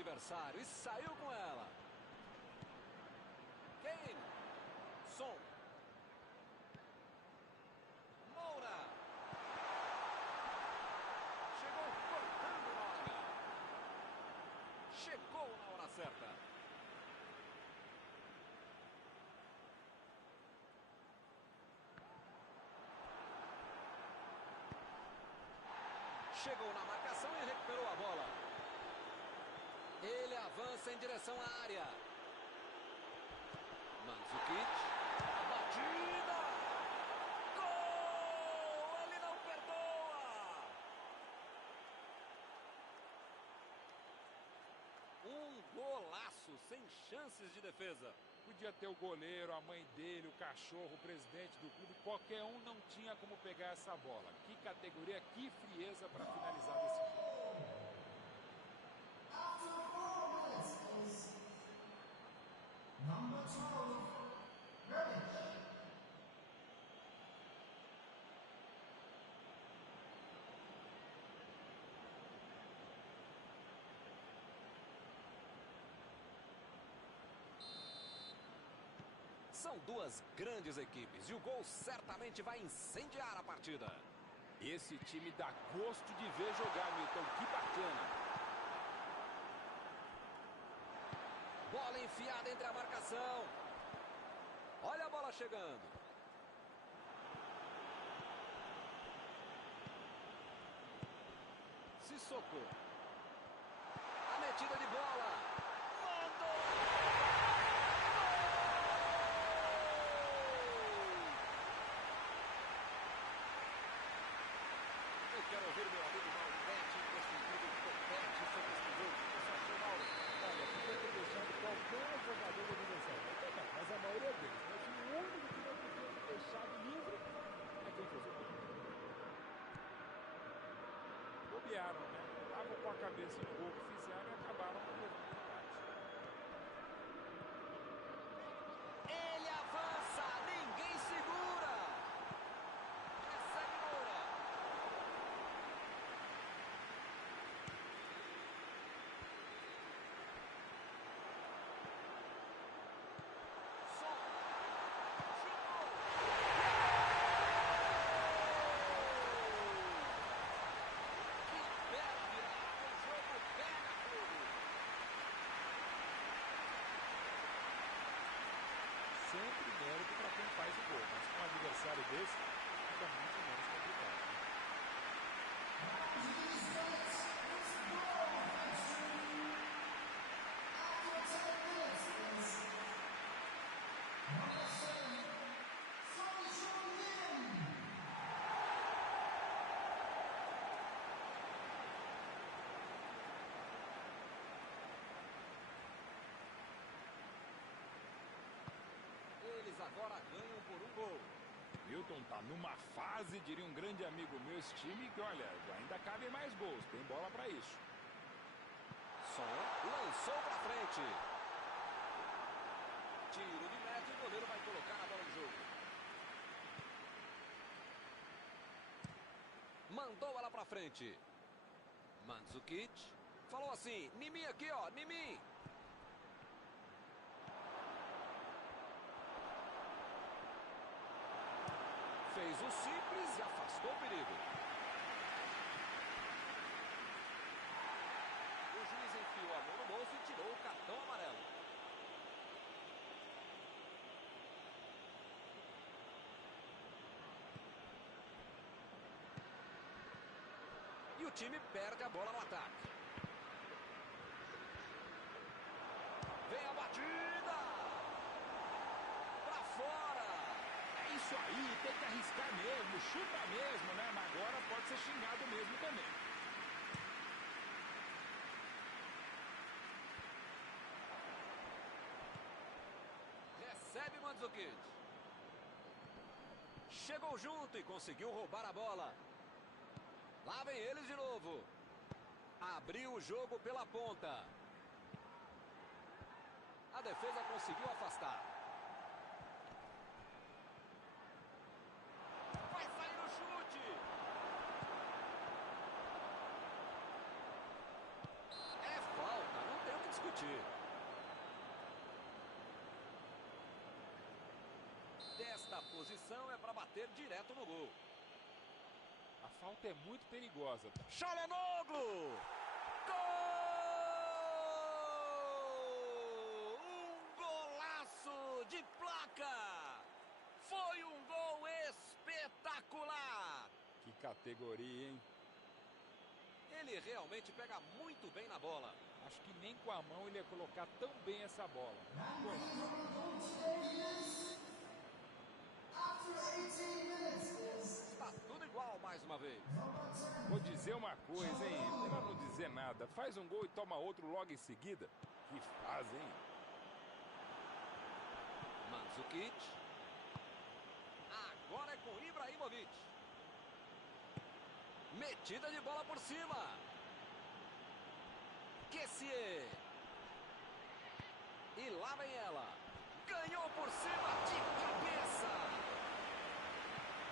adversário e saiu com ela. Kane. Son. Moura. Chegou cortando na hora H. Chegou na hora certa. Chegou na marcação e recuperou a bola. Ele avança em direção à área. Mandzukic. A batida. Gol! Ele não perdoa. Um golaço sem chances de defesa. Podia ter o goleiro, a mãe dele, o cachorro, o presidente do clube. Qualquer um não tinha como pegar essa bola. Que categoria, que frieza para finalizar desse jogo. Number 12, Rebic. São duas grandes equipes e o gol certamente vai incendiar a partida. Esse time dá gosto de ver jogar, Milton. Que bacana. Bola enfiada entre a marcação. Olha a bola chegando. Sissoko. A metida de bola. Mandou! Quero ouvir meu amigo Maurete, distinguido compete sobre este jogo. Você achou, Mauro? Olha, podia ter deixado qualquer jogador do adversário. Mas a maioria deles. Mas o único que não podia ter deixado livre é quem fez o gol. Bobearam, né? Estavam com a cabeça no gol que fizeram e acabaram levando o empate. Ele avança, ninguém segura. Recebe Moura. Sempre mérito para quem faz o gol, mas com um adversário desse, fica muito menos complicado. Eles agora ganham por um gol. Milton tá numa fase, diria um grande amigo meu, esse time, que olha, ainda cabem mais gols, tem bola para isso. Son lançou para frente. Tiro de meta e o goleiro vai colocar a bola no jogo. Mandou ela para frente. Mandzukic. Falou assim, Nimi aqui, ó, Nimi. Fez o simples e afastou o perigo. O juiz enfiou a mão no bolso e tirou o cartão amarelo. E o time perde a bola no ataque. Vem a batida! Pra fora! É isso aí, tem que arriscar mesmo, chuta mesmo, né? Mas agora pode ser xingado mesmo também. Recebe Mandzukic. Chegou junto e conseguiu roubar a bola. Lá vem eles de novo. Abriu o jogo pela ponta. A defesa conseguiu afastar. Vai sair o chute. É falta, não tem o frente. Desta posição é para bater direto no gol. A falta é muito perigosa. Çalhanoğlu! Gol! Um golaço de placa! Foi um gol espetacular! Que categoria, hein? Ele realmente pega muito bem na bola. Acho que nem com a mão ele ia colocar tão bem essa bola. Está tudo igual mais uma vez. Vou dizer uma coisa, hein? Melhor não dizer nada. Faz um gol e toma outro logo em seguida. Que fase, hein? Mandzukic. Agora é com Ibrahimovic. Metida de bola por cima. Kessié. E lá vem ela. Ganhou por cima de cabeça.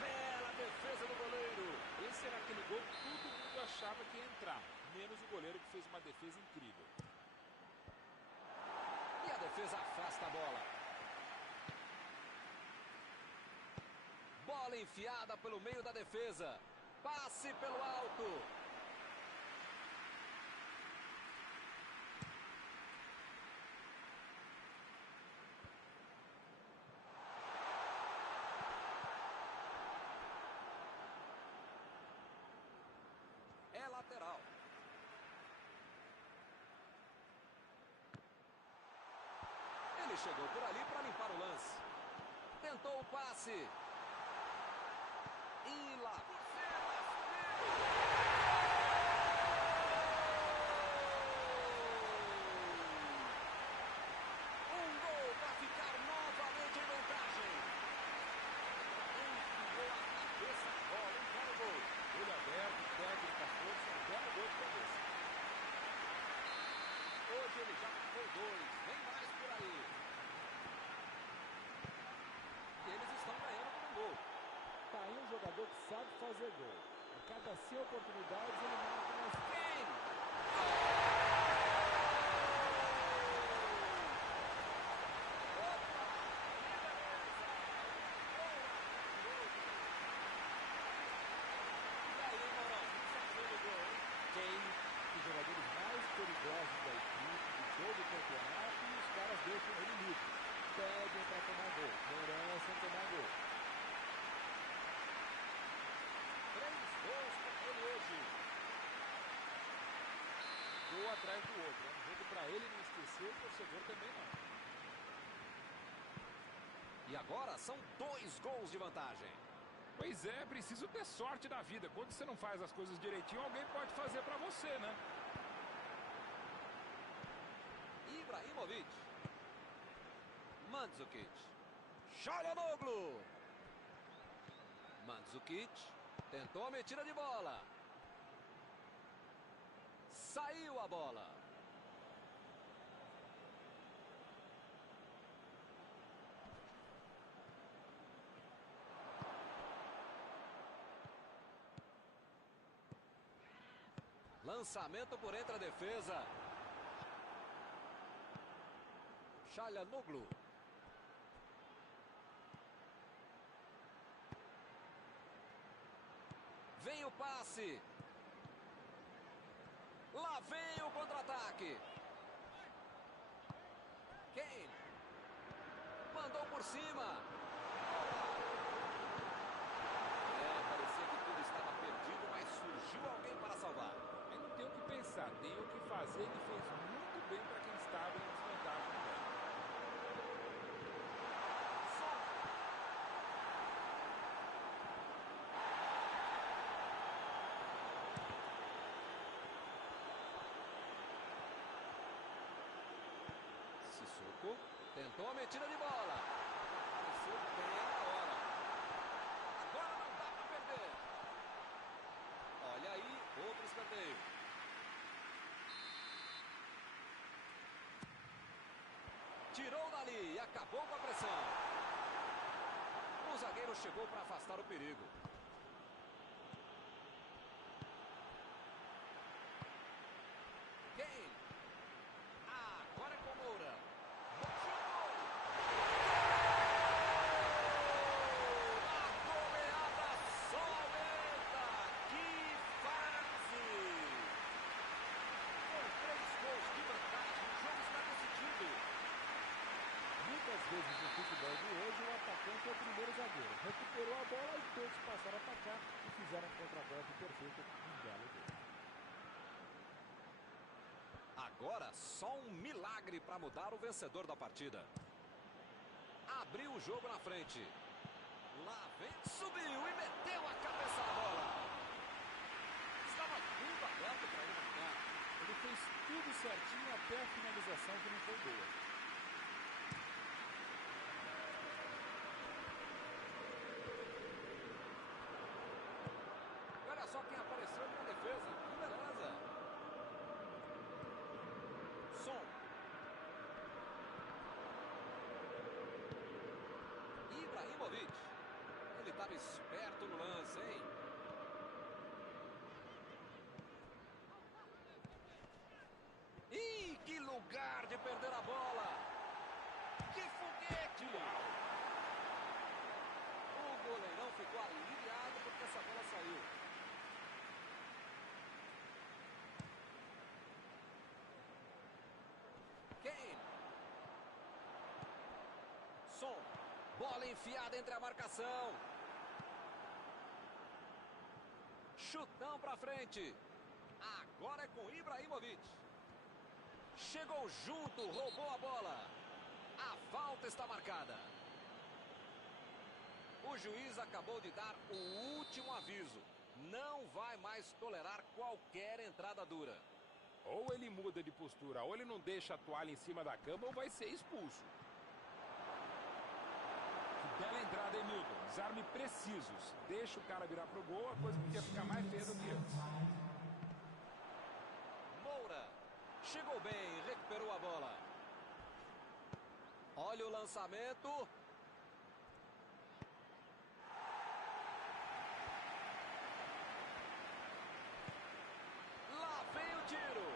Bela defesa do goleiro. Esse era aquele gol que todo mundo achava que ia entrar. Menos o goleiro que fez uma defesa incrível. E a defesa afasta a bola. Bola enfiada pelo meio da defesa. Passe pelo alto. É lateral. Ele chegou por ali para limpar o lance. Tentou o passe. E lá. Um gol para ficar novamente em vantagem. Enfiou a cabeça a bola, encara o gol. Olho aberto, técnica, força, um belo gol de cabeça. Hoje ele já marcou 2, vem mais por aí. E eles estão ganhando por um gol. Tá aí um jogador que sabe fazer gol. A cada 100 oportunidades ele marca umas... Kane! Opa! Que beleza! E aí, Mourão? O que você achou do gol, hein? Kane, os jogadores mais perigosos da equipe, de todo o campeonato, e os caras deixam ele livre. Pedem para tomar gol, merecem tomar gol. 3 gols para ele hoje. Gol atrás do outro. É um jogo para ele não esquecer, o torcedor também não. E agora são 2 gols de vantagem. Pois é, preciso ter sorte da vida. Quando você não faz as coisas direitinho, alguém pode fazer para você, né? Ibrahimovic. Mandzukic. Çalhanoğlu. Mandzukic. Tentou a metida de bola. Saiu a bola. Lançamento por entre a defesa. Çalhanoğlu. Vem o passe. Lá vem o contra-ataque. Kane. Mandou por cima. Parecia que tudo estava perdido, mas surgiu alguém para salvar. Aí não tem o que pensar, tem o que fazer. Ele fez muito bem para quem estava em desvantagem no campo. Sissoko tentou a metida de bola. Apareceu bem na hora. Agora não dá para perder. Olha aí, outro escanteio. Tirou dali e acabou com a pressão. O zagueiro chegou para afastar o perigo. Kane. Agora Agora só um milagre para mudar o vencedor da partida. Abriu o jogo na frente. Lá vem, subiu e meteu a cabeça na bola. Estava tudo aberto para ele marcar. Ele fez tudo certinho até a finalização, que não foi boa. E olha só quem apareceu ali na defesa. Que beleza. Som. Ibrahimovic. Ele estava esperto no lance, hein? Ih, que lugar de perder a bola! Que foguete! O goleirão ficou aliviado porque essa bola saiu. Kane. Som. Bola enfiada entre a marcação. Chutão pra frente. Agora é com Ibrahimovic. Chegou junto, roubou a bola. A falta está marcada. O juiz acabou de dar o último aviso. Não vai mais tolerar qualquer entrada dura. Ou ele muda de postura, ou ele não deixa a toalha em cima da cama, ou vai ser expulso. Que bela entrada, hein, Milton? Desarme precisos. Deixa o cara virar pro gol, a coisa podia ficar mais feia do que antes. Moura. Chegou bem, recuperou a bola. Olha o lançamento. Lá vem o tiro.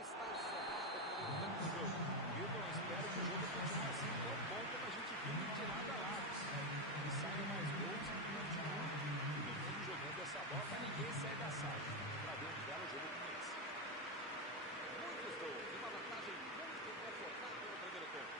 Está encerrado o primeiro tempo do jogo. Milton, eu espero que o jogo continue assim tão bom como a gente viu de lado a lado. Que saiam mais gols e continue jogando essa bola para ninguém sair da sala. Para ver um belo jogo como esse. Muitos gols e uma vantagem muito confortável no primeiro tempo.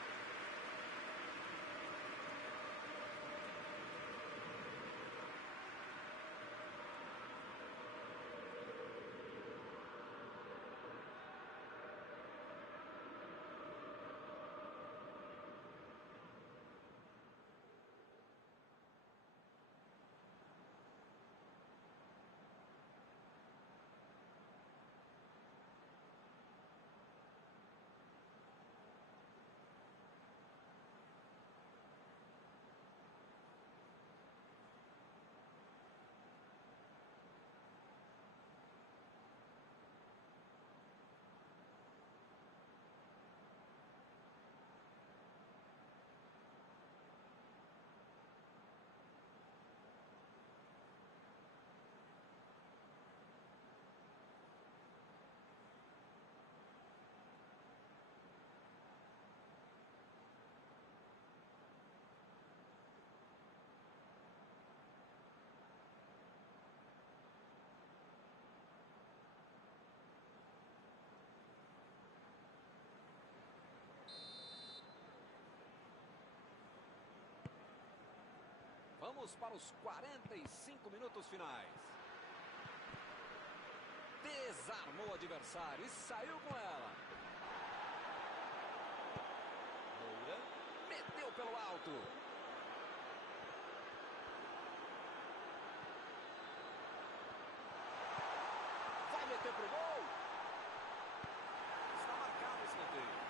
Vamos para os 45 minutos finais. Desarmou o adversário e saiu com ela. Moura meteu pelo alto. Vai meter pro gol. Está marcado o escanteio.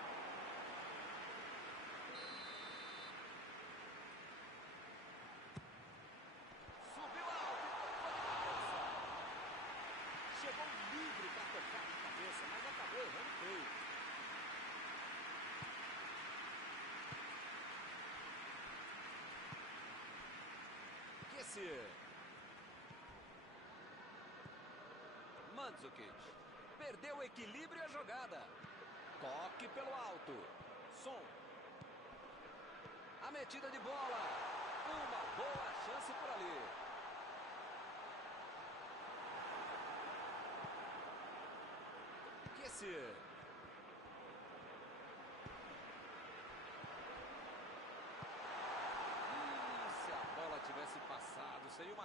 Subiu alto e tocou de cabeça. Chegou livre para tocar de cabeça, mas acabou errando feio. Kessier. Mandzukic. Perdeu o equilíbrio e a jogada. Toque pelo alto. Som. A metida de bola. Uma boa chance por ali. Kessier.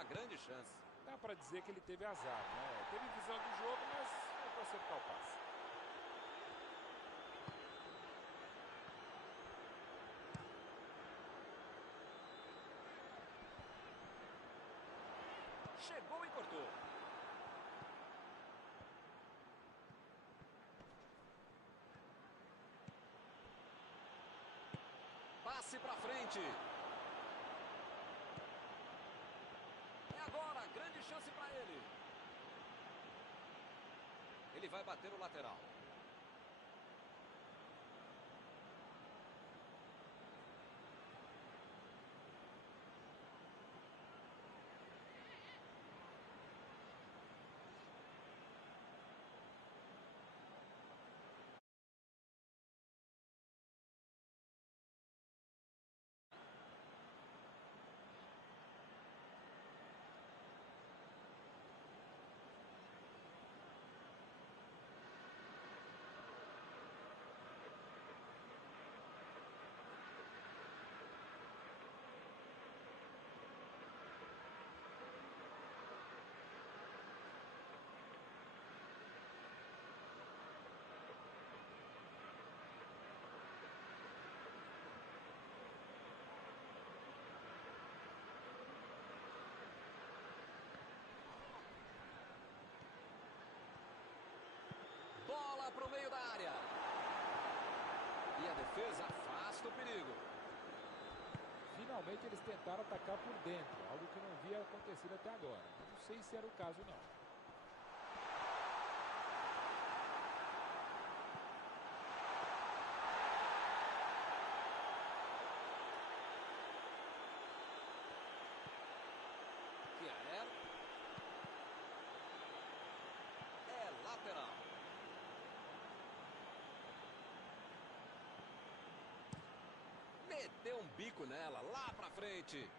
uma grande chance. Dá pra dizer que ele teve azar, né? Teve visão de jogo, mas não foi acertar o passe. Chegou e cortou. Passe pra frente. É agora, grande chance para ele. Ele vai bater o lateral. Bola para o meio da área. E a defesa afasta o perigo. Finalmente eles tentaram atacar por dentro, algo que não havia acontecido até agora. Não sei se era o caso, não. Kjaer. É lateral. Meteu um bico nela, lá pra frente.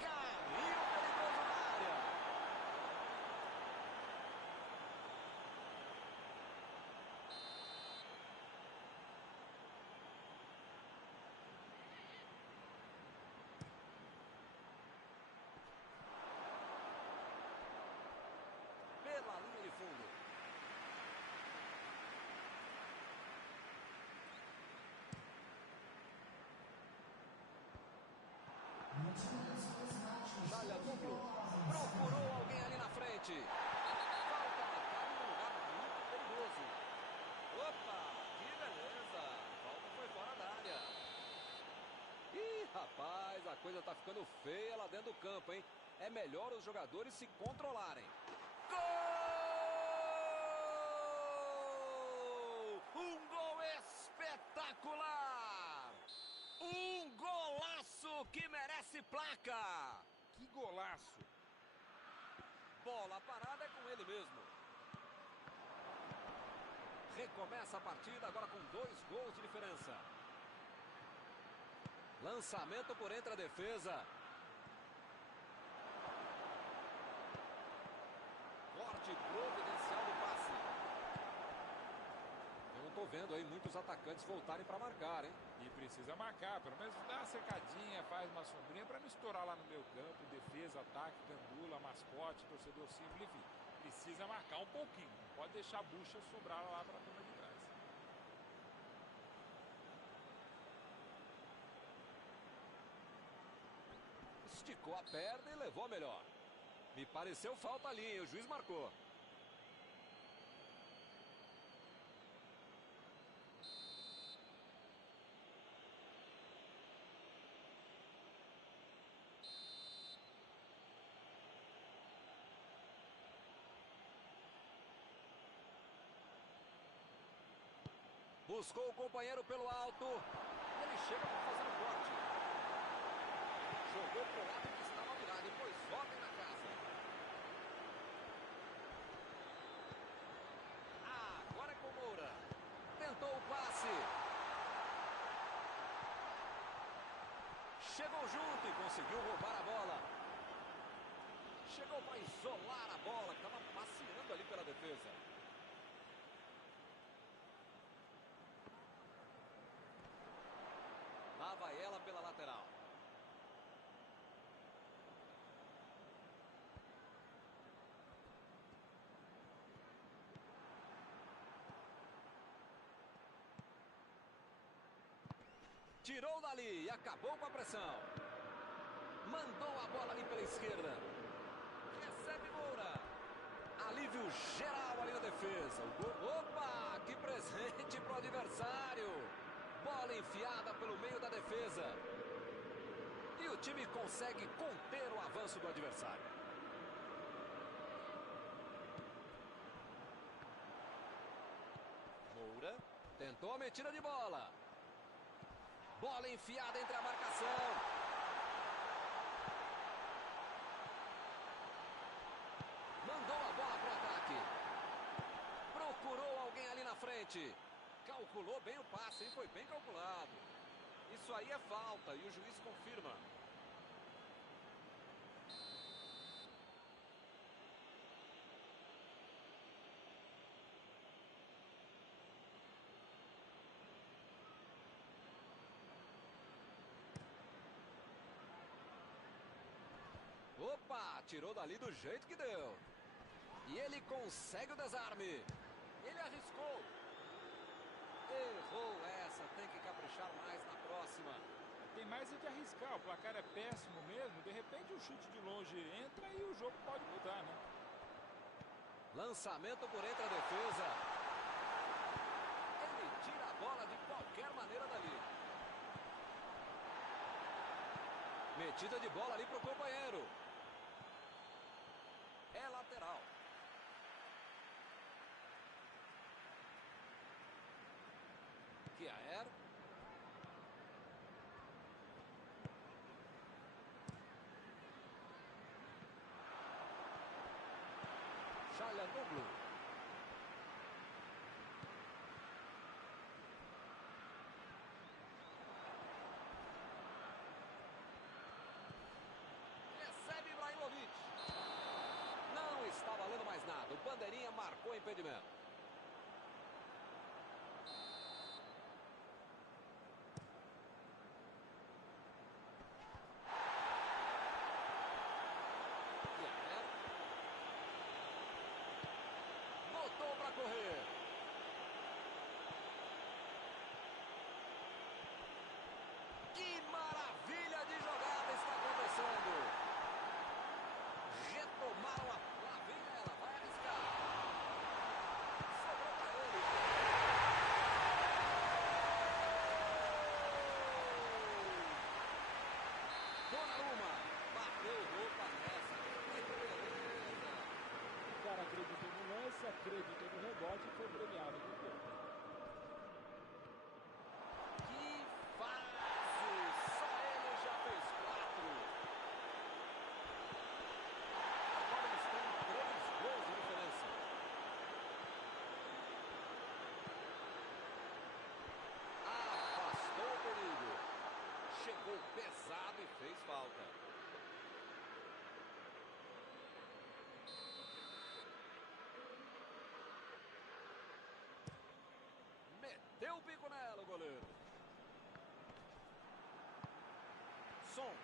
Carrinho perigoso na área. Pela linha de fundo. Çalhanoğlu procurou alguém ali na frente. Falta marcada em um lugar muito perigoso. Opa, que beleza. Falta foi fora da área. Ih, rapaz, a coisa tá ficando feia lá dentro do campo, hein? É melhor os jogadores se controlarem. Gol! Um gol espetacular! Um golaço que merece placa! Que golaço! Bola parada é com ele mesmo. Recomeça a partida agora com 2 gols de diferença. Lançamento por entre a defesa. Corte providencial do passe. Eu não tô vendo aí muitos atacantes voltarem para marcar, hein? E precisa marcar, pelo menos dá uma secadinha, faz uma sombrinha para não estourar lá no meio campo, defesa, ataque, gandula, mascote, torcedor símbolo, enfim. Precisa marcar um pouquinho, não pode deixar a bucha sobrar lá para a turma de trás. Esticou a perna e levou a melhor. Me pareceu falta ali, hein? O juiz marcou. Buscou o companheiro pelo alto. Ele chega para fazer o corte. Jogou pro lado que estava virado. Depois ordem na casa. Ah, agora é com o Moura. Tentou o passe. Chegou junto e conseguiu roubar a bola. Chegou para isolar a bola, que estava passeando ali pela defesa. Lá vai ela pela lateral. Tirou dali e acabou com a pressão. Mandou a bola ali pela esquerda. Recebe Moura. Alívio geral ali na defesa. O gol. Opa! Que presente pro adversário. Bola enfiada pelo meio da defesa. E o time consegue conter o avanço do adversário. Moura tentou a metida de bola. Bola enfiada entre a marcação. Mandou a bola para o ataque. Procurou alguém ali na frente. Calculou bem o passe, hein? Foi bem calculado. Isso aí é falta e o juiz confirma. Opa, tirou dali do jeito que deu. E ele consegue o desarme. Ele arriscou. Errou essa, tem que caprichar mais na próxima. Tem mais é que arriscar, o placar é péssimo mesmo. De repente um chute de longe entra e o jogo pode mudar, né? Lançamento por entre a defesa. Ele tira a bola de qualquer maneira dali. Metida de bola ali pro companheiro. É lateral. Kjaer. Çalhanoğlu. Recebe Ibrahimovic. Não está valendo mais nada. O bandeirinha marcou impedimento. Botou para correr. Que maravilha de jogada está acontecendo. Retomaram a... Lá vem ela, vai arriscar. Sobrou para ele. Donnarumma bateu o gol para essa. Que beleza. O cara acreditou no lance, acreditou no rebote e foi premiado com o gol. Que fase! Só ele já fez 4. Agora eles têm 3 gols de diferença. Afastou o perigo. Chegou pesado e fez falta. Meteu o bico nela, o goleiro. Son.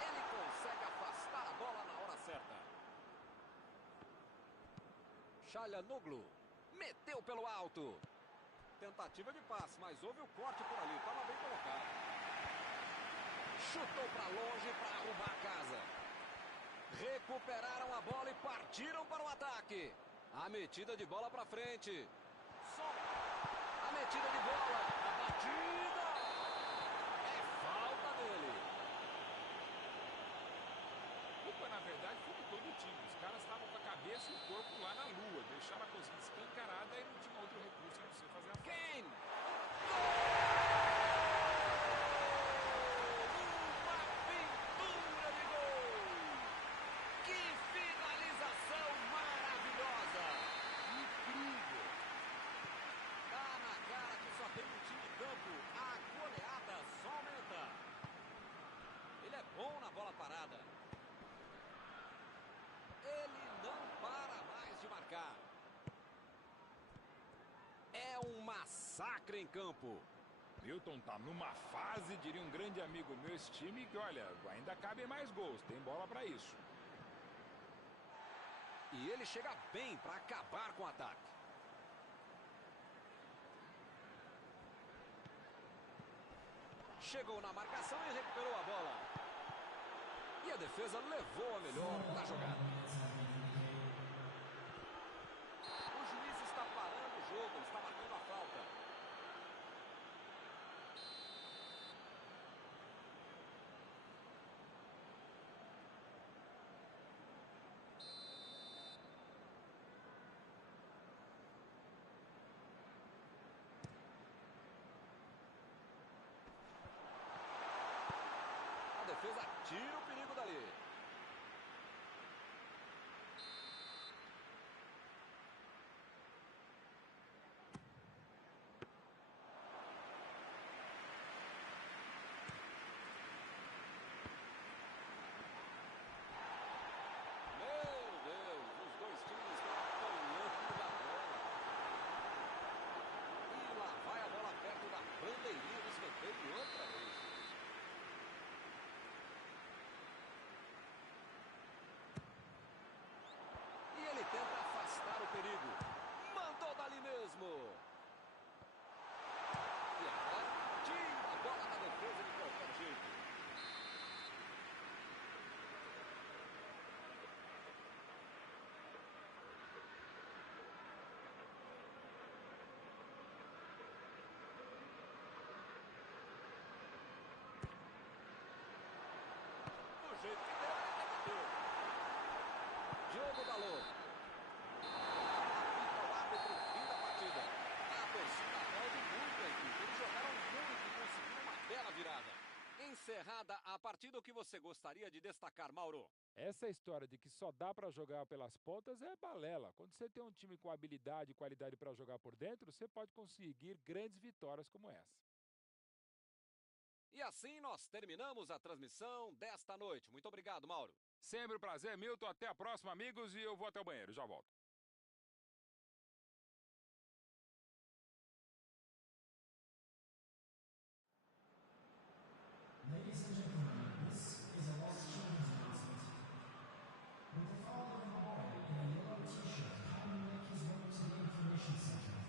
Ele consegue afastar a bola na hora certa. Çalhanoğlu. Meteu pelo alto. Tentativa de passe, mas houve o corte por ali. Estava bem colocado. Chutou para longe para arrumar a casa. Recuperaram a bola e partiram para o ataque. A metida de bola para frente. Som. A metida de bola. A batida. É falta dele. Culpa, na verdade, foi de todo o time. Os caras estavam com a cabeça e o corpo lá na lua. Deixaram a cozinha escancarada e não tinha outro recurso a não ser fazer a falta. Kane. Bom na bola parada. Ele não para mais de marcar. É um massacre em campo. Milton tá numa fase, diria um grande amigo meu, esse time, que olha, ainda cabem mais gols, tem bola pra isso. E ele chega bem para acabar com o ataque. Chegou na marcação e recuperou a bola. E a defesa levou a melhor na jogada. O juiz está parando o jogo, está marcando a falta. A defesa tira o perigo dali. Meu Deus, os dois times estão apanhando da bola. E lá vai a bola perto da bandeirinha do escanteio outra vez. E ele tenta afastar o perigo. Mandou dali mesmo. E agora tira a bola da defesa de qualquer jeito. Do jeito que deu, ele bateu. Diogo Dalot. Apita o árbitro, fim da partida. A torcida aplaude muito a equipe. Eles jogaram muito e conseguiram uma bela virada. Encerrada a partida, o que você gostaria de destacar, Mauro? Essa história de que só dá para jogar pelas pontas é balela. Quando você tem um time com habilidade e qualidade para jogar por dentro, você pode conseguir grandes vitórias como essa. E assim nós terminamos a transmissão desta noite. Muito obrigado, Mauro. Sempre um prazer, Milton. Até a próxima, amigos, e eu vou até o banheiro. Já volto. Ladies and gentlemen, this is a lost children's announcement. With the father of a boy in a yellow t-shirt kindly make his way to the information center.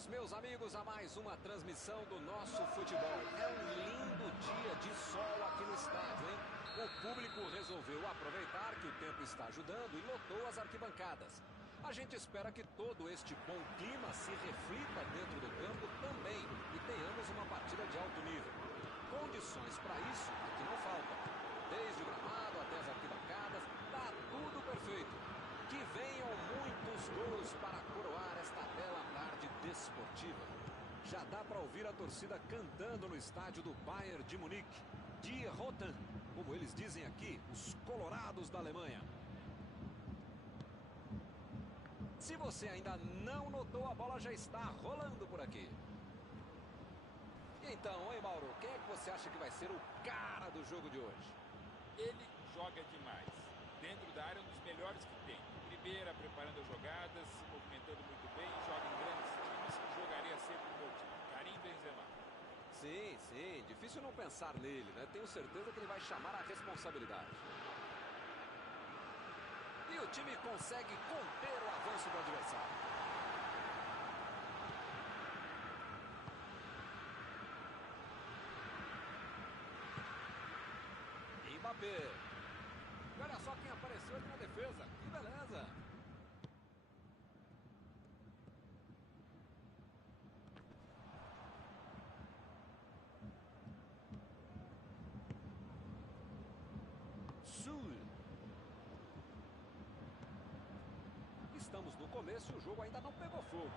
Bem-vindos, meus amigos, a mais uma transmissão do nosso futebol. É um lindo dia de sol aqui no estádio, hein? O público resolveu aproveitar que o tempo está ajudando e lotou as arquibancadas. A gente espera que todo este bom clima se reflita dentro do campo também e tenhamos uma partida de alto nível. Condições para isso aqui não faltam. Desde o gramado até as arquibancadas, tá tudo perfeito. Que venham muitos gols para coroar esta bela tarde desportiva. Já dá para ouvir a torcida cantando no estádio do Bayern de Munique. Die Roten, como eles dizem aqui, os colorados da Alemanha. Se você ainda não notou, a bola já está rolando por aqui. Então, hein, Mauro, quem é que você acha que vai ser o cara do jogo de hoje? Ele joga demais. Dentro da área, um dos melhores que tem. Primeira, preparando as jogadas, se movimentando muito bem, joga em grandes times, jogaria sempre no meu time. Karim Benzema. Sim, sim, difícil não pensar nele, né? Tenho certeza que ele vai chamar a responsabilidade. E o time consegue conter o avanço do adversário. Mbappé. E olha só quem apareceu aqui na defesa. Que beleza. Sul. Estamos no começo e o jogo ainda não pegou fogo.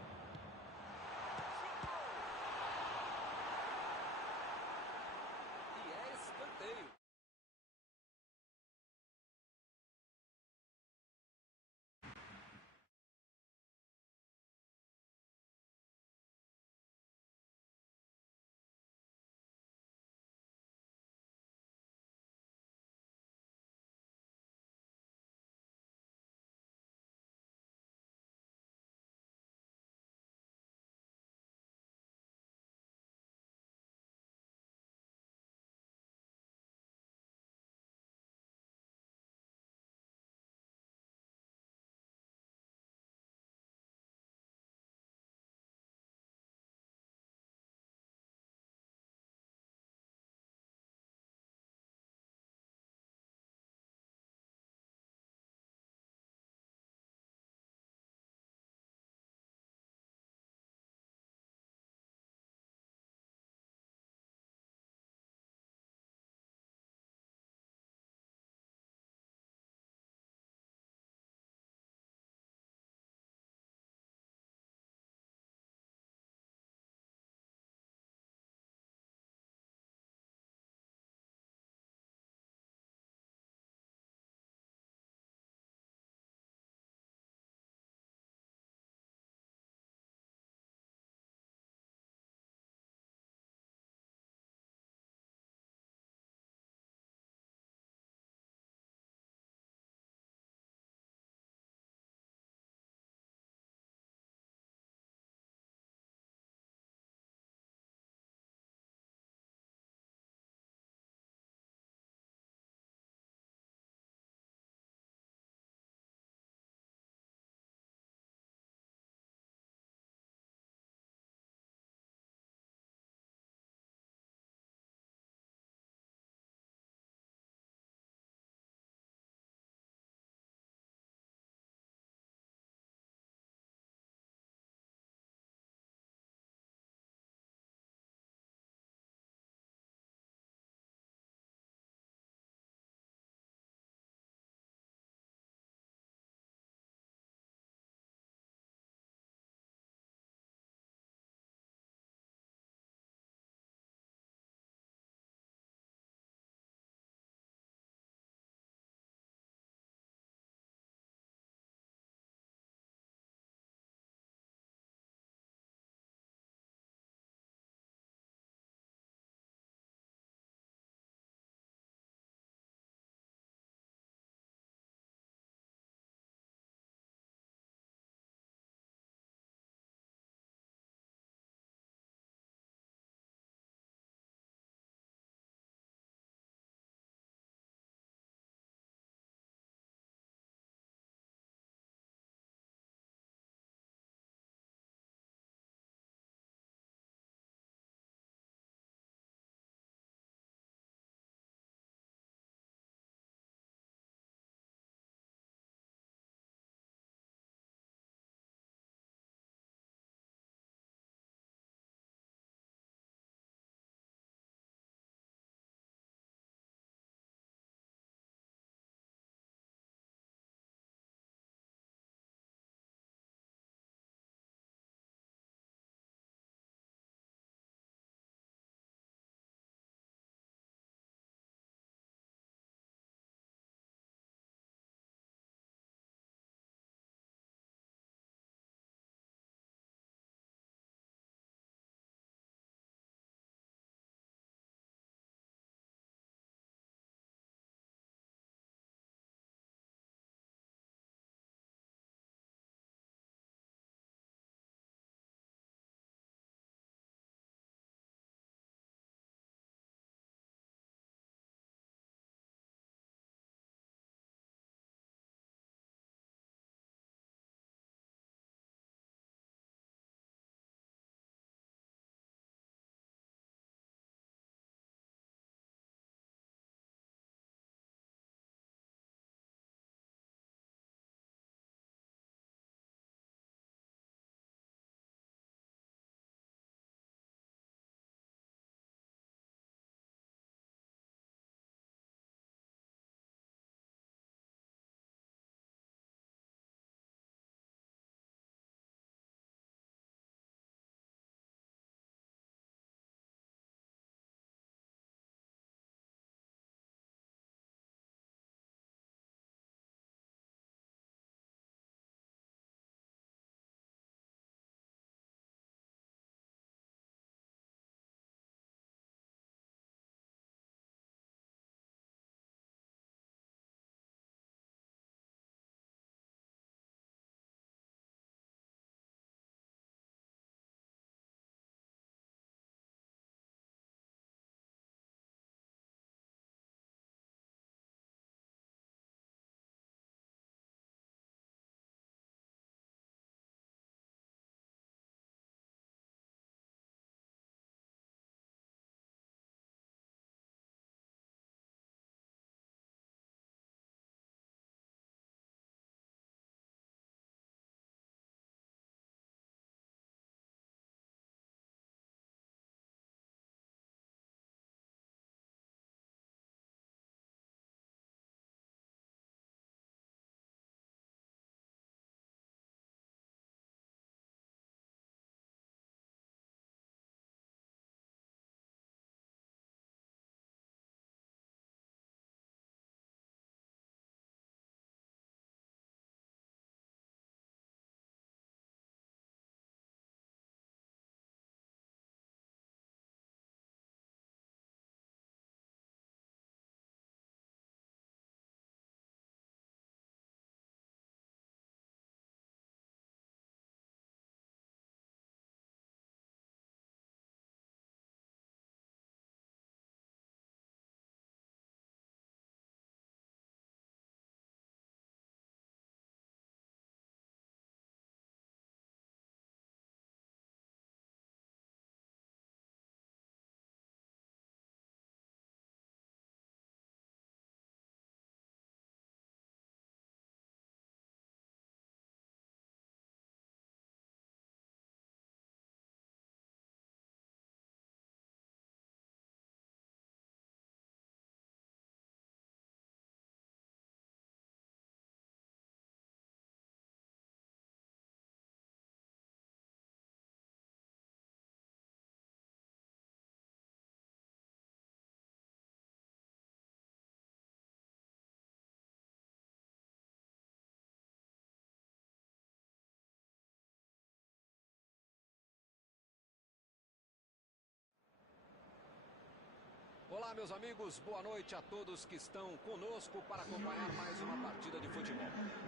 Olá, meus amigos, boa noite a todos que estão conosco para acompanhar mais uma partida de futebol.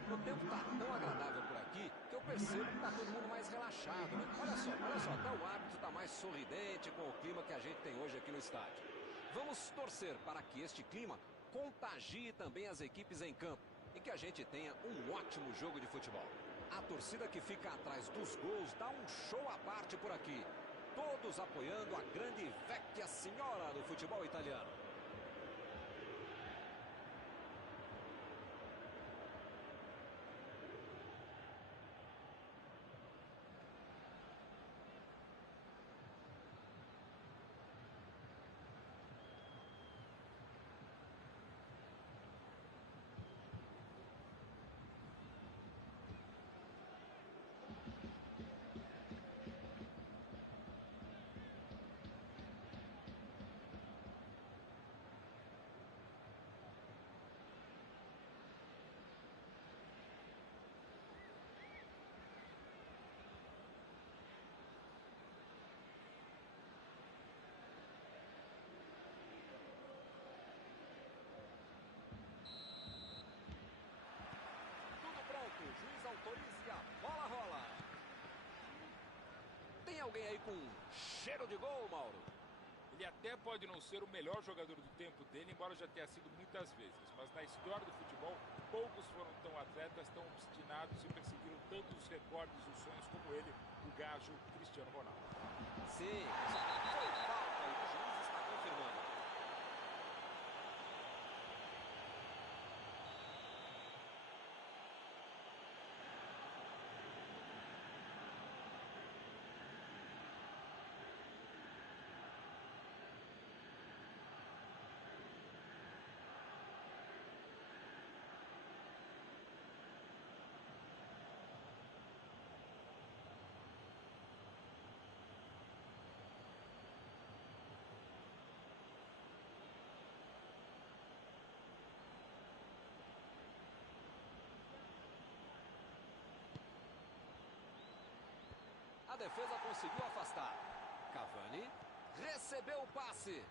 O tempo está tão agradável por aqui que eu percebo que está todo mundo mais relaxado, né? Olha só, até o árbitro está mais sorridente com o clima que a gente tem hoje aqui no estádio. Vamos torcer para que este clima contagie também as equipes em campo e que a gente tenha um ótimo jogo de futebol. A torcida que fica atrás dos gols dá um show à parte por aqui. Todos apoiando a grande vecchia senhora do futebol italiano. O juiz autoriza e a bola rola. Tem alguém aí com cheiro de gol, Mauro? Ele até pode não ser o melhor jogador do tempo dele, embora já tenha sido muitas vezes. Mas na história do futebol, poucos foram tão atletas, tão obstinados e perseguiram tanto os recordes e os sonhos como ele, o gajo Cristiano Ronaldo. Sim, foi falta e o juiz está confirmando. A defesa conseguiu afastar. Cavani recebeu o passe.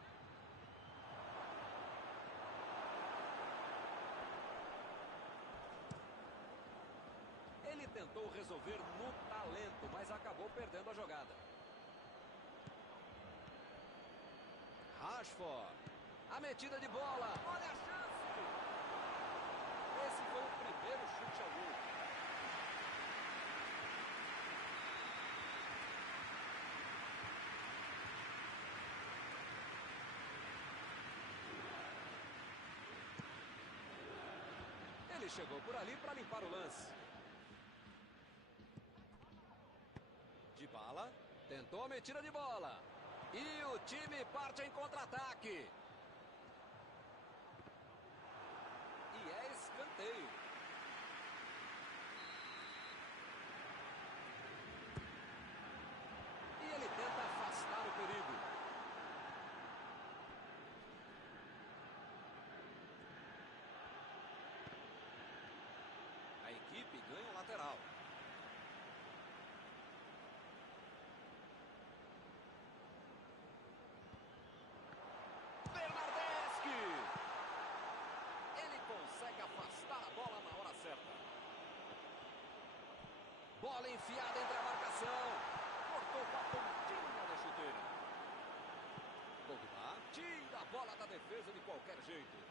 Ele tentou resolver no talento, mas acabou perdendo a jogada. Rashford. A metida de bola. Olha a chance. Esse foi o primeiro chute ao gol. Ele chegou por ali para limpar o lance. Dybala tentou a metida de bola. E o time parte em contra-ataque. E é escanteio. E ele tenta afastar o perigo. A equipe ganha o lateral. Bernardeschi. Ele consegue afastar a bola na hora certa. Bola enfiada entre a marcação. Cortou com a pontinha da chuteira. Pogba tira a bola da defesa de qualquer jeito.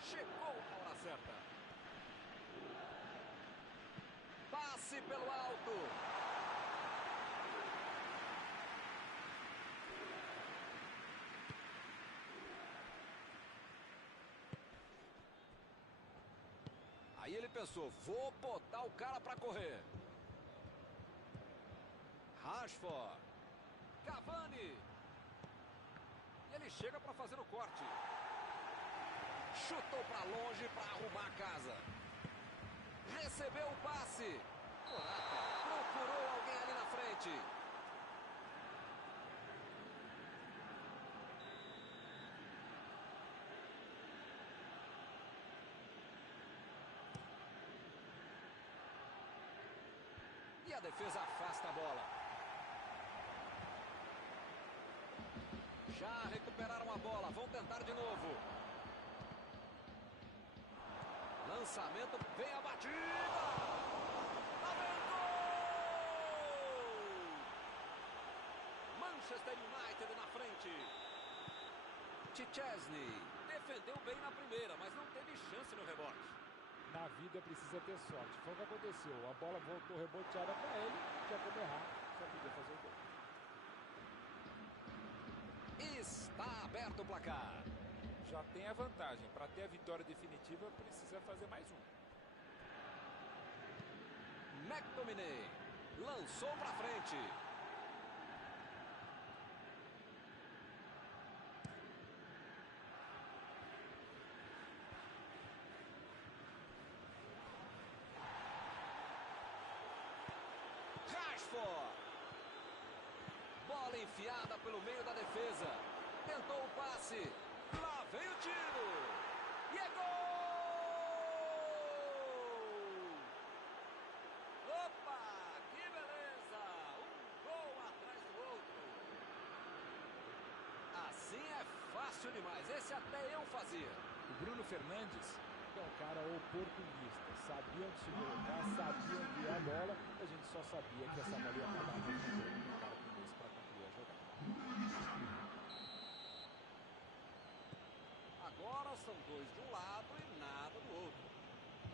Chegou na hora certa. Passe pelo alto. Aí ele pensou, vou botar o cara para correr. Rashford. Cavani. E ele chega para fazer o corte. Chutou para longe para arrumar a casa. Recebeu o passe. Morata procurou alguém ali na frente. E a defesa afasta a bola. Já recuperaram a bola, vão tentar de novo. Lançamento, vem a batida! Lá vem gol! Manchester United na frente. Szczesny defendeu bem na primeira, mas não teve chance no rebote. Na vida precisa ter sorte. Foi o que aconteceu. A bola voltou reboteada para ele. Já como errar, só podia fazer o gol. Está aberto o placar. Já tem a vantagem. Para ter a vitória definitiva, precisa fazer mais um. McTominay lançou para frente. Rashford. Bola enfiada pelo meio da defesa. Tentou o passe. Lá vem o tiro. E é gol! Opa, que beleza! Um gol atrás do outro. Assim é fácil demais. Esse até eu fazia. O Bruno Fernandes É um cara oportunista. Sabia onde se colocar, sabia onde ia a bola. A gente só sabia que essa bola ia acabar no gol. O cara com isso para concluir a jogada. Agora são dois de um lado e nada do outro.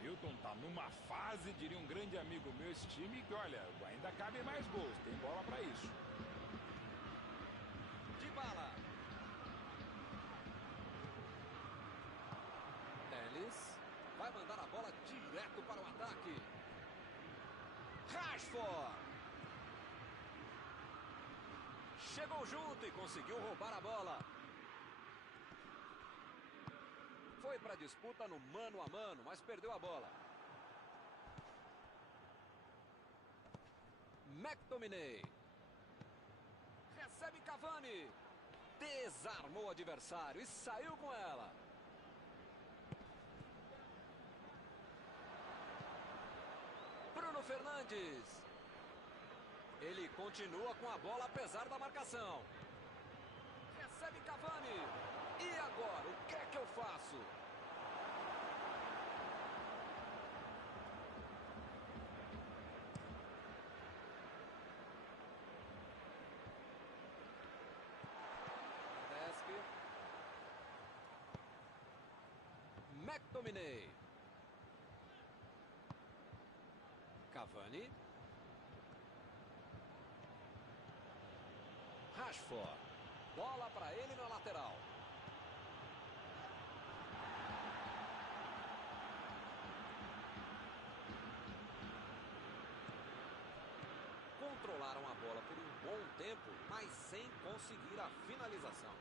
Milton tá numa fase, diria um grande amigo meu, esse time, que olha, ainda cabem mais gols, tem bola para isso. Dybala. Telles vai mandar a bola direto para o ataque. Rashford. Chegou junto e conseguiu roubar a bola. Foi para a disputa no mano a mano, mas perdeu a bola. McTominay. Recebe Cavani. Desarmou o adversário e saiu com ela. Bruno Fernandes. Ele continua com a bola apesar da marcação. Recebe Cavani. E agora, o que é que eu faço? Desce. McTominay. Cavani. Rashford. Bola para ele na lateral. Controlaram a bola por um bom tempo, mas sem conseguir a finalização.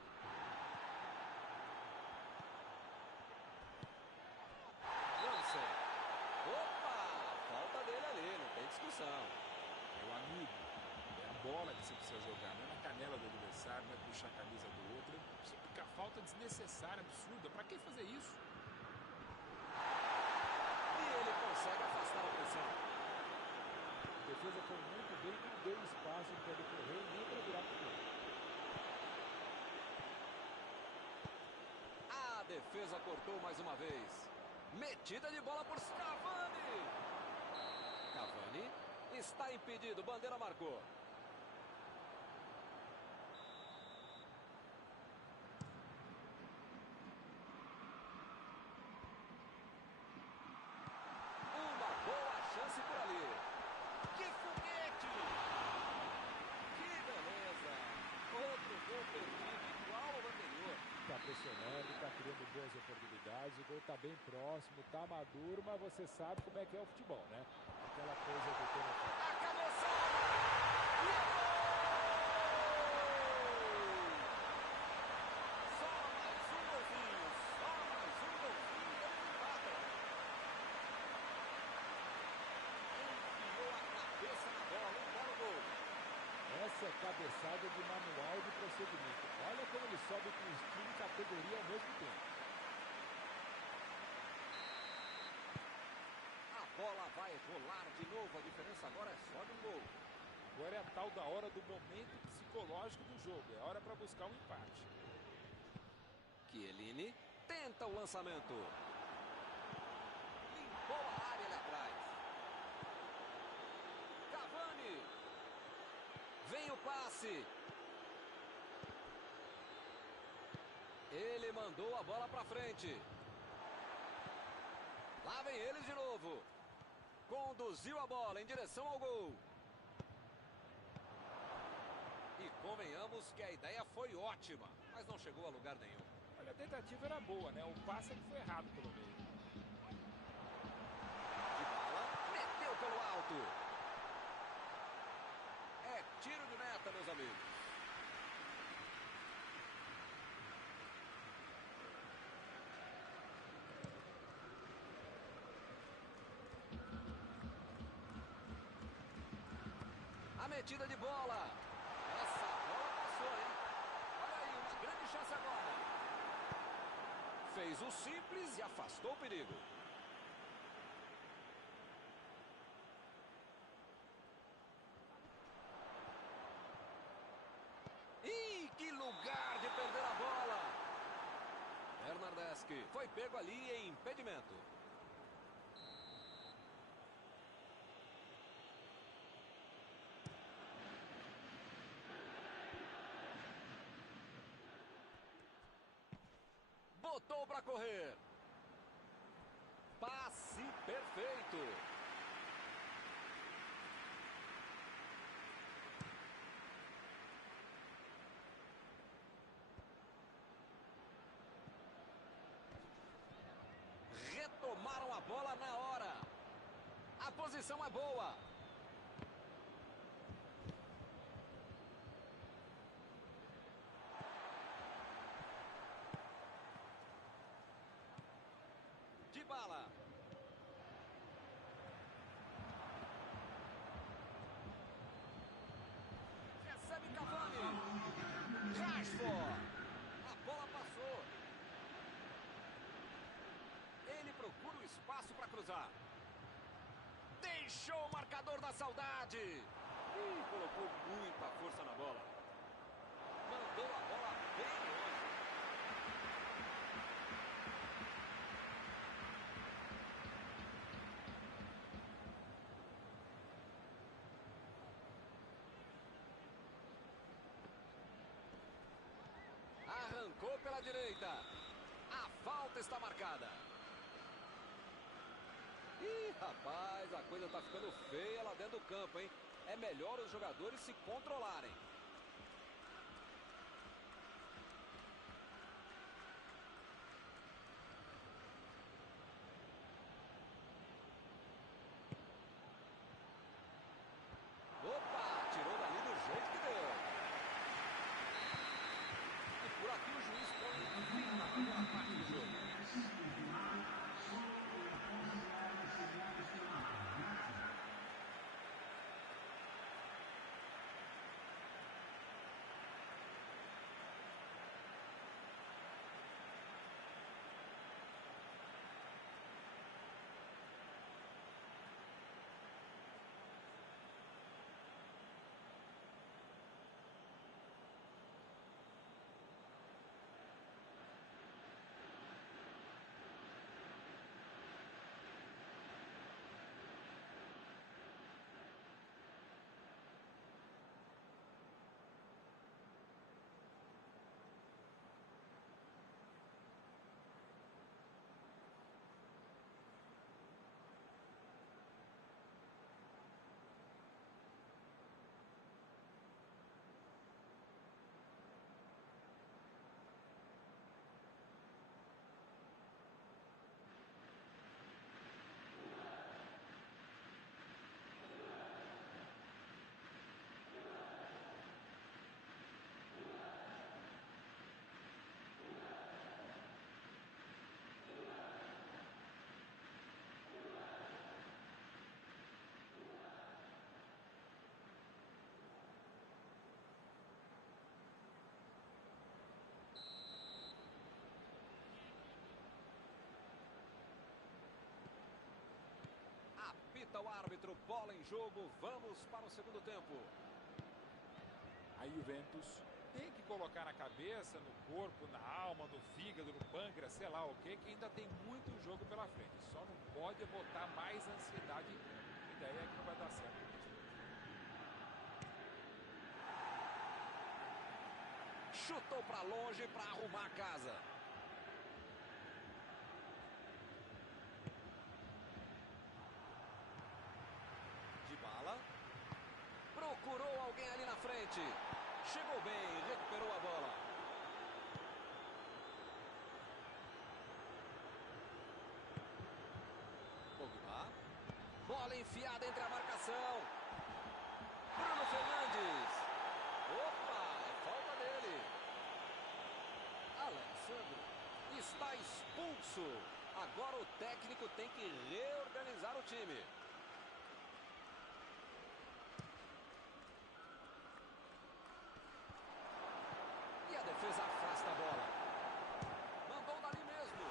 Jansen. Opa! Falta dele ali, não tem discussão. Meu amigo, é a bola que você precisa jogar, não é na canela do adversário, não é puxar a camisa do outro. Típica falta desnecessária, absurda. Pra que fazer isso? E ele consegue afastar a pressão. A defesa foi muito bem, não deu espaço para ele correr nem para virar para o gol. A defesa cortou mais uma vez. Metida de bola por Cavani. Cavani está impedido, bandeira marcou. Uma boa chance por ali. Que foguete! Que beleza! Outro gol perdido, igual ao anterior. Está pressionando, está criando boas oportunidades, o gol está bem próximo, está maduro, mas você sabe como é que é o futebol, né? Aquela coisa do tempo. A cabeçada! E é gol! Só mais um golzinho, só mais um golzinho e eles empatam. Enfiou a cabeça na bola, um belo gol. Essa é cabeçada de manual de procedimento. Olha como ele sobe com estilo e categoria ao mesmo tempo. A bola vai rolar de novo, a diferença agora é só de um gol. Agora é a tal da hora do momento psicológico do jogo. É hora para buscar um empate. Chiellini tenta o lançamento. Limpou a área ali atrás. Cavani. Vem o passe. Ele mandou a bola para frente. Lá vem ele de novo. Conduziu a bola em direção ao gol. E convenhamos que a ideia foi ótima, mas não chegou a lugar nenhum. Olha, a tentativa era boa, né? O passe é que foi errado pelo meio. Dybala meteu pelo alto. É tiro de meta, meus amigos. A metida de bola. Essa bola passou, hein? Olha aí, uma grande chance agora. Fez o simples e afastou o perigo. Ih, que lugar de perder a bola. Bernardeschi foi pego ali em impedimento. Botou para correr. Passe perfeito. Retomaram a bola na hora. A posição é boa. Dybala. Recebe Cavani. Rashford. A bola passou. Ele procura o espaço para cruzar. Deixou o marcador da saudade. E colocou muita força na bola. Mandou a bola bem longe. Arrancou pela direita. A falta está marcada. Ih, rapaz, a coisa tá ficando feia lá dentro do campo, hein? É melhor os jogadores se controlarem. Opa, tirou dali do jeito que deu. E por aqui o juiz põe fim na primeira parte do jogo. Apita o árbitro, bola em jogo, vamos para o segundo tempo. A Juventus tem que colocar na cabeça, no corpo, na alma, no fígado, no pâncreas, sei lá o que ainda tem muito jogo pela frente. Só não pode botar mais ansiedade em campo. E daí é que não vai dar certo mesmo. Chutou para longe para arrumar a casa. Dybala. Procurou alguém ali na frente. Chegou bem, recuperou a bola. Pogba. Bola enfiada entre a marcação. Bruno Fernandes. Opa, é falta dele. Alexandre está expulso. Agora o técnico tem que reorganizar o time. E a defesa afasta a bola. Mandou dali mesmo.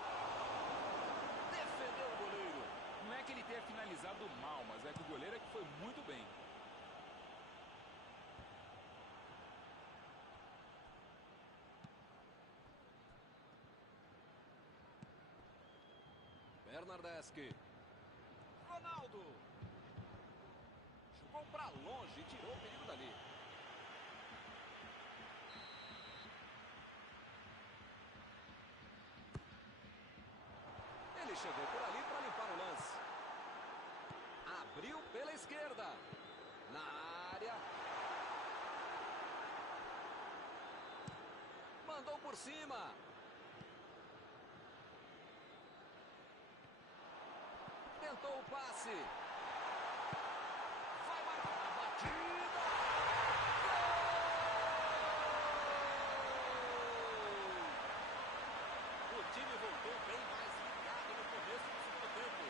Defendeu o goleiro. Não é que ele tenha finalizado mal, mas é que o goleiro é que foi muito bem. Bernardeschi. Ronaldo. Jogou para longe e tirou o perigo dali. Ele chegou por ali para limpar o lance. Abriu pela esquerda. Na área. Mandou por cima. Tentou o passe. Vai marcar a batida. Gol! O time voltou bem mais ligado no começo do segundo tempo.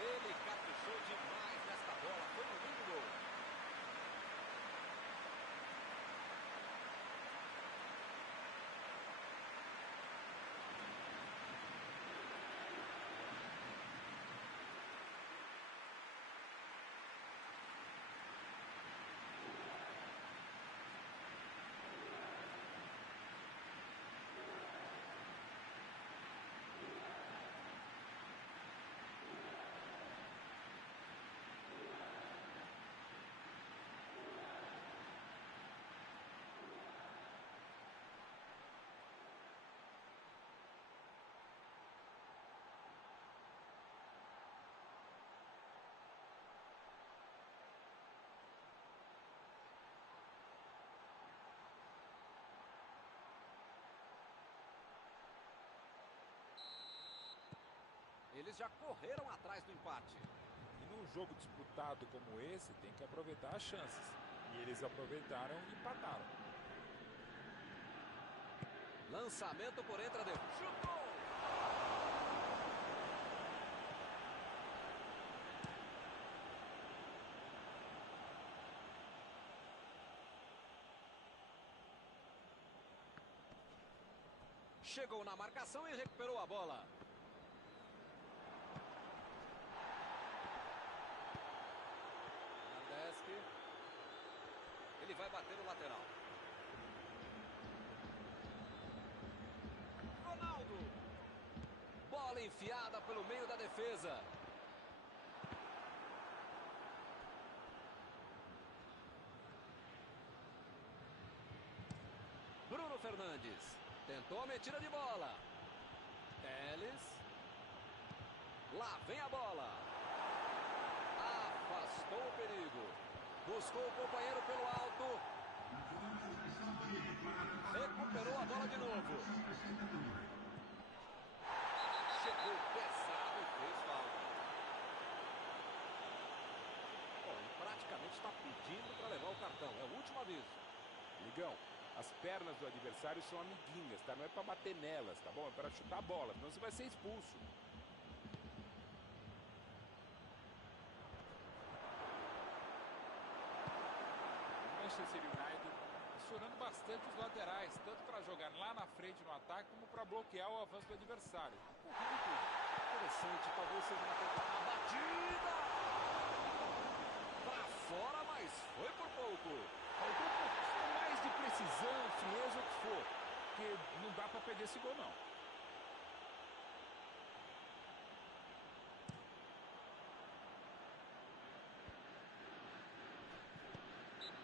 Ele caprichou demais nesta bola. Foi um lindo gol. Eles já correram atrás do empate. E num jogo disputado como esse, tem que aproveitar as chances. E eles aproveitaram e empataram. Lançamento por entre a defesa. Chutou! Chegou na marcação e recuperou a bola. Ele vai bater no lateral. Ronaldo. Bola enfiada pelo meio da defesa. Bruno Fernandes. Tentou a metida de bola. Telles. Lá vem a bola. Afastou o perigo. Buscou o companheiro pelo alto. Recuperou a bola de novo. Chegou pesado e fez falta. Bom, ele praticamente está pedindo para levar o cartão. É o último aviso. Ligão, as pernas do adversário são amiguinhas, tá? Não é para bater nelas, tá bom? É para chutar a bola, senão você vai ser expulso. Manchester United acionando bastante os laterais, tanto para jogar lá na frente no ataque, como para bloquear o avanço do adversário. Um pouquinho de tudo. Interessante, talvez seja uma batida! perde esse gol, não.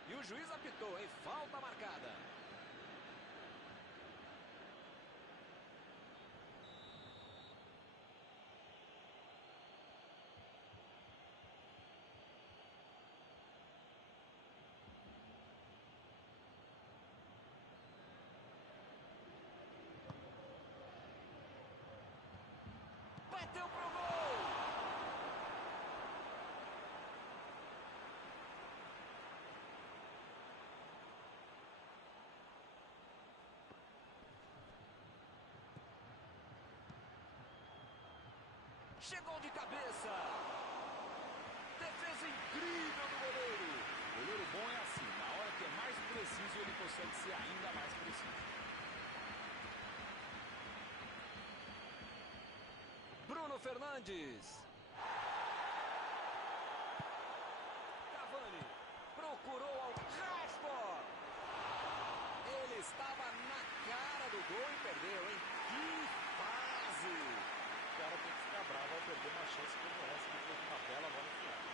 E o juiz apitou, hein? Falta marcada. Bateu pro gol! Chegou de cabeça! Defesa incrível do goleiro! Goleiro bom é assim, na hora que é mais preciso, ele consegue ser ainda mais preciso. Bruno Fernandes. Cavani procurou ao Rashford. Ele estava na cara do gol e perdeu, hein? Que fase! O cara tem que ficar bravo ao perder uma chance como essa depois de uma bela bola enfiada.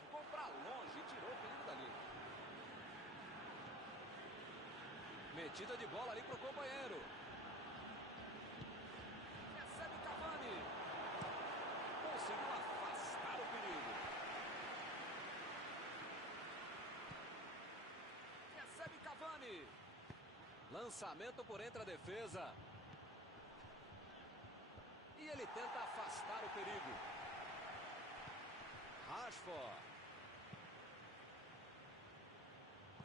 Jogou pra longe e tirou o perigo dali. Metida de bola ali pro companheiro. Recebe Cavani. Conseguiu afastar o perigo. Recebe Cavani. Lançamento por entre a defesa. E ele tenta afastar o perigo. Rashford.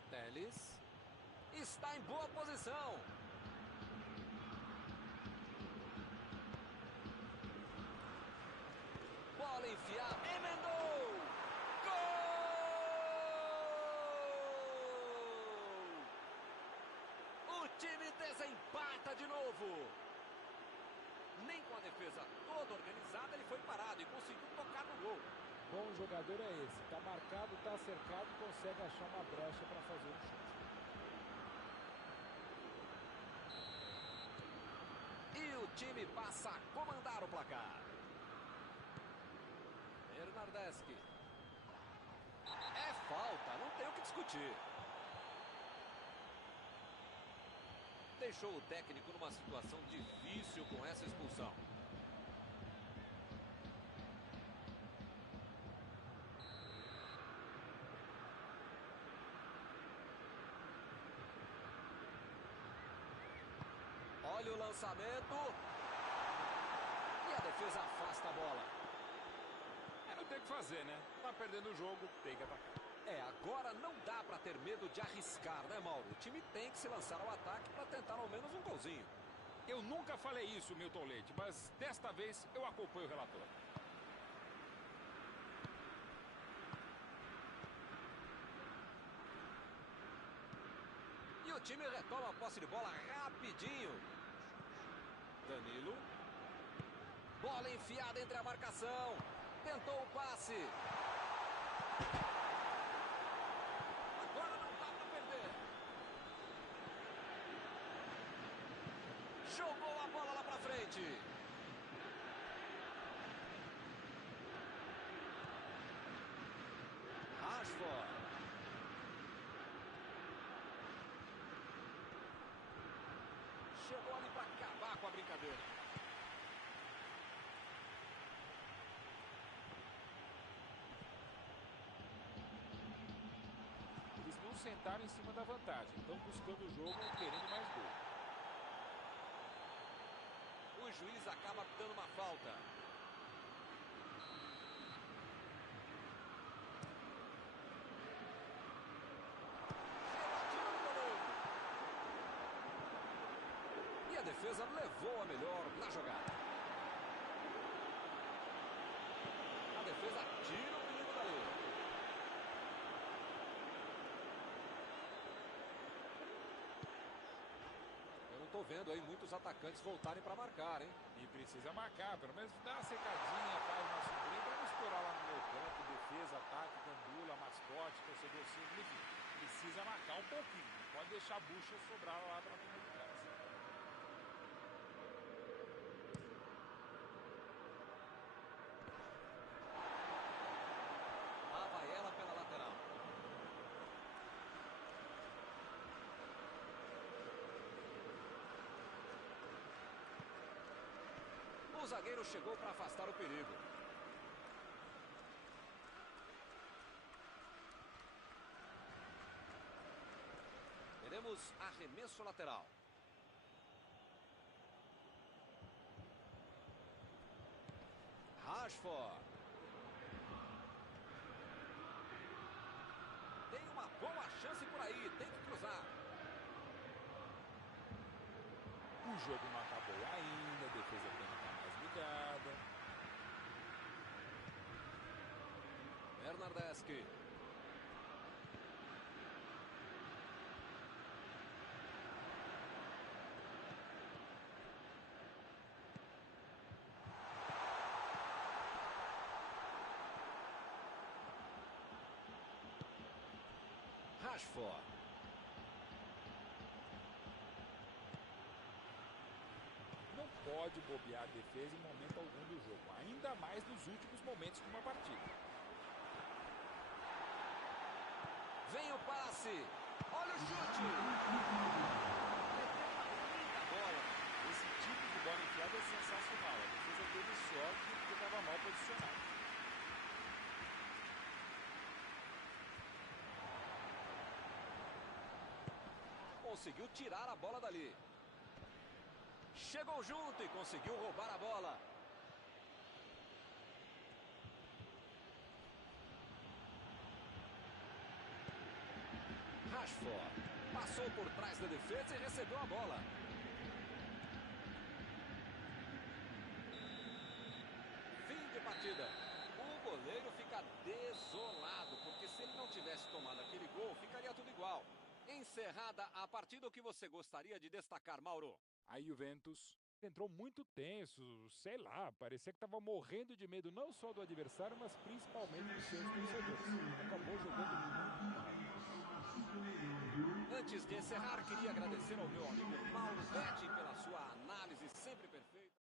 Telles. Está em boa posição. Bola enfiada. Emendou. Gol! O time desempata de novo. Nem com a defesa toda organizada ele foi parado e conseguiu tocar no gol. Bom jogador é esse. Tá marcado, tá cercado e consegue achar uma brecha para fazer o chute. E o time passa a comandar o placar. Bernardeschi. É falta, não tem o que discutir. Deixou o técnico numa situação difícil com essa expulsão. Olha o lançamento. E a defesa afasta a bola. Não tem o que fazer, né? Tá perdendo o jogo, tem que atacar. Agora não dá pra ter medo de arriscar, né, Mauro? O time tem que se lançar ao ataque pra tentar ao menos um golzinho. Eu nunca falei isso, Milton Leite, mas desta vez eu acompanho o relator. E o time retoma a posse de bola rapidinho. Danilo. Bola enfiada entre a marcação. Tentou o passe. Agora não dá pra perder. Jogou a bola lá pra frente. Rashford. Chegou ali pra acabar com a brincadeira. Eles não sentaram em cima da vantagem, estão buscando o jogo e querendo mais gol. O juiz acaba dando uma falta. E a defesa levou a melhor na jogada. A defesa tira o perigo dali. Eu não tô vendo aí muitos atacantes voltarem para marcar, hein? E precisa marcar, pelo menos dá uma secadinha, faz uma sobrinha para não estourar lá no meio campo, defesa, ataque, gandula, mascote, torcedor simples, enfim. Precisa marcar um pouquinho. Não pode deixar a bucha sobrar lá para cima de casa. Lá vai ela pela lateral. O zagueiro chegou para afastar o perigo. Teremos arremesso lateral. Rashford. Tem uma boa chance por aí, tem que cruzar. O jogo não acabou ainda, a defesa tem que estar mais ligada. Bernardeschi. Rashford. Não pode bobear a defesa em momento algum do jogo, ainda mais nos últimos momentos de uma partida. Vem o passe. Olha o chute. Meteu uma linda bola. Esse tipo de bola enfiada é sensacional. A defesa teve sorte porque estava mal posicionada. Conseguiu tirar a bola dali. Chegou junto e conseguiu roubar a bola. Rashford passou por trás da defesa e recebeu a bola. Fim de partida. O goleiro fica desolado, porque se ele não tivesse tomado aquele gol, ficaria tudo igual. Encerrada a partida, o que você gostaria de destacar, Mauro? A Juventus entrou muito tenso, sei lá, parecia que estava morrendo de medo não só do adversário, mas principalmente dos seus torcedores. Acabou jogando muito mal. Antes de encerrar, queria agradecer ao meu amigo Mauro Betti pela sua análise sempre perfeita.